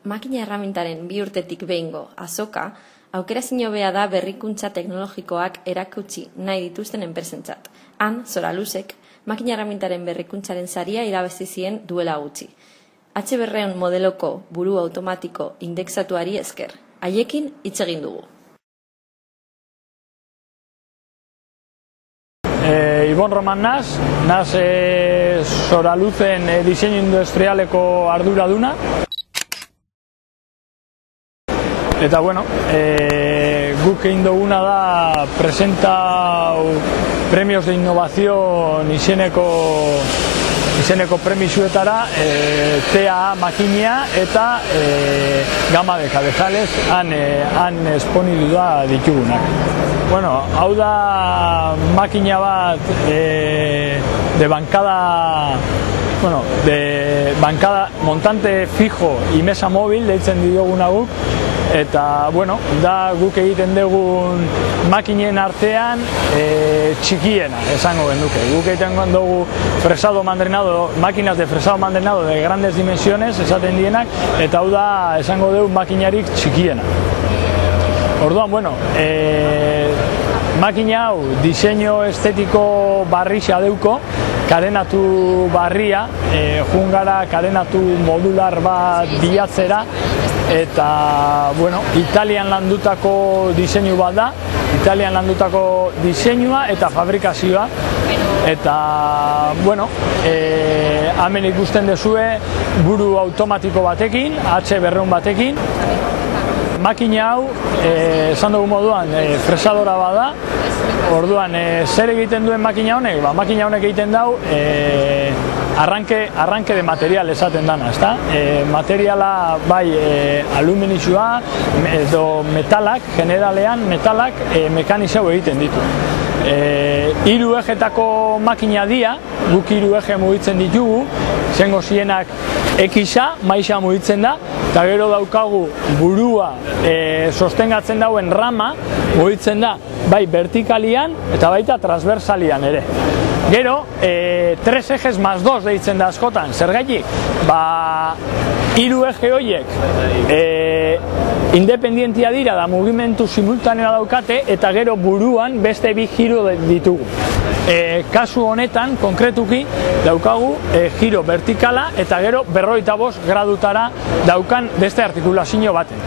Makina erramintaren 2 urtetik behingo azoka, aukera zinobea da berrikuntza teknologikoak erakutsi nahi dituzten enpresentzat. Han, Soraluzek, makina erramintaren berrikuntzaren saria irabazi zien duela gutxi. H200 modeloko buru automatiko indexatuari esker. Haiekin hitz egin dugu. Ibon Roman naz Soraluzen diseinu industrialeko arduraduna. Eta bueno, guk egin duguna da presentau premios de innovación izeneko premizuetara TAA makina eta gama de cabezales han esponidu da ditugunak. Bueno, hau da makina bat de bancada montante fijo y mesa móvil deitzen dioguna guk. Eta, bueno, da guk egiten dugun makinen artean txikiena, esango genduke. Guk egiten dugu máquinas de fresado mandrenado de grandes dimensiones, esaten dienak, eta hau da, esango dugu makinarik txikiena. Orduan, bueno, makina hau diseinu estetiko barrixa deuko, karenatu barria, jungara karenatu modular bat bilatzera, eta, bueno, Italian landutako diseinu bat da, Italian landutako diseinua eta fabrikazioa, eta, bueno, hemen ikusten duzue buru automatiko batekin, H200 batekin. Makina hau, esan dugu moduan, fresadora bada, orduan, zer egiten duen makina honek? Makina honek egiten dau, arranque de material esaten dana, ezta? Materiala bai aluminizua edo metalak, generalean metalak mekanizau egiten ditu. 3 ejetako makina dia, guk 3 eje mugitzen ditugu, zengo zienak X-a, maixa mugitzen da, eta gero daukagu burua sostengatzen dauen rama mugitzen da, bai vertikalian eta baita transversalian ere. Gero, 3 ejes más 2 deitzen da askotan, zergatik? 3 eje horiek independientia dira da mugimendu simultanea daukate eta gero buruan beste 2 giro ditugu. Kasu honetan, konkretuki, daukagu giro vertikala eta gero 45 gradutara daukan beste artikulazio baten.